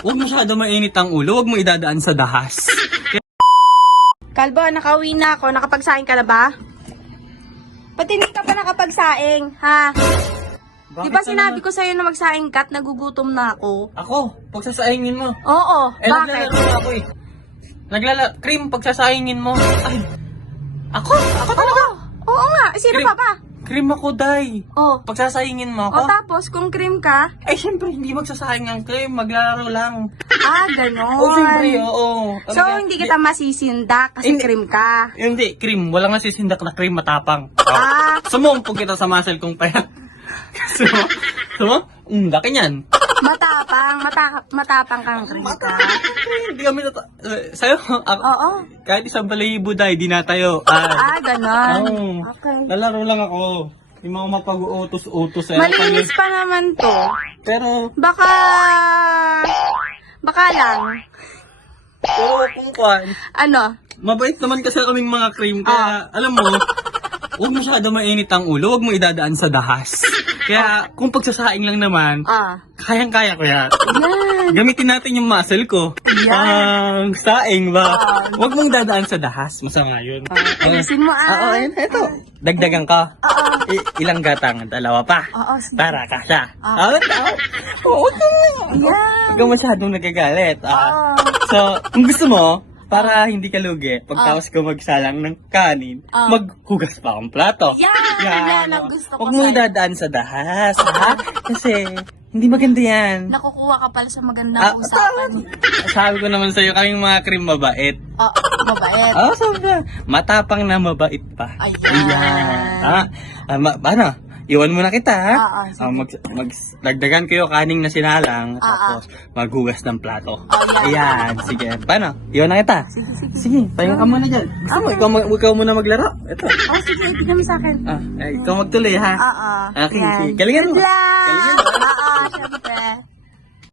Huwag masyado mainit ang ulo, huwag mo idadaan sa dahas. Kalbo, nakauwi na ako. Nakapagsaing ka na ba? Pati hindi ka pa nakapagsaing, ha? Di ba sinabi ko sa'yo na magsaing ka at nagugutom na ako? Ako, pagsasaingin mo. Oo, bakit? Naglalaro na ako eh. Cream, pagsasaingin mo. Ay, ako talaga. Oo nga, sino Cream. pa ba? Cream ako, Day. Oh. Pagsasaingin mo O ako. tapos, kung cream ka, Eh, syempre, hindi magsasaing ang cream. Maglalaro lang. ganon. Oo, syempre, oo. So, hindi kita masisindak kasi Hindi. cream ka. Hindi, cream. Walang nasisindak na cream, matapang. Ah, Sumumpog kita sa muscle kong payat. Laki niyan. matapang kang cream ka. Hindi kami sa'yo, ako, Oo. kahit isang balahibo, Day, di natayo. Ganon. Oo. Okay. Lalaro lang ako. Yung mga mapag-uutos-utos. Malinis pa naman to. Pero Baka lang. kung kwan, Ano? mabait naman kasi kaming mga cream. Kaya, alam mo, huwag masyado mainit ang ulo, huwag mo idadaan sa dahas. Kaya, kung pagsasaing lang naman, kayang-kaya ko yan. Yan. Gamitin natin yung muscle ko. Ang saing ba? Huwag mong dadaan sa dahas. Masama yun. Alisin mo Oo, ayun. Eto. Dagdagan ka. Ilang gatang? Dalawa pa. Oo, sige. Para kasha. Oo, Yan. huwag kang masyadong nagagalit. So, kung gusto mo, para hindi ka lugi, pagtapos ko magsalang ng kanin, maghugas pa akong plato. Yan ang gusto ko Huwag mo sa'yo. idadaan sa dahas, ha? Kasi, hindi maganda yan. Nakukuha ka pala sa magandang usapan. Sabi ko naman sa'yo, kaming mga cream mabait. Mabait. Sabi ka, matapang na mabait pa. Ayan. Ano? Iwan mo na kita, ha? sige. Dagdagan ko yung kaning na sinalang, tapos maghugas ng plato. Ayan, sige. Paano? Iwan na kita? Sige, pahinga ka muna dyan. Gusto mo, ikaw muna maglaro? Ito. Sige, ibigay mo sa akin. Ikaw magtuloy, ha? Okay, Yan. sige. Galingan mo. Good luck! Galingan mo.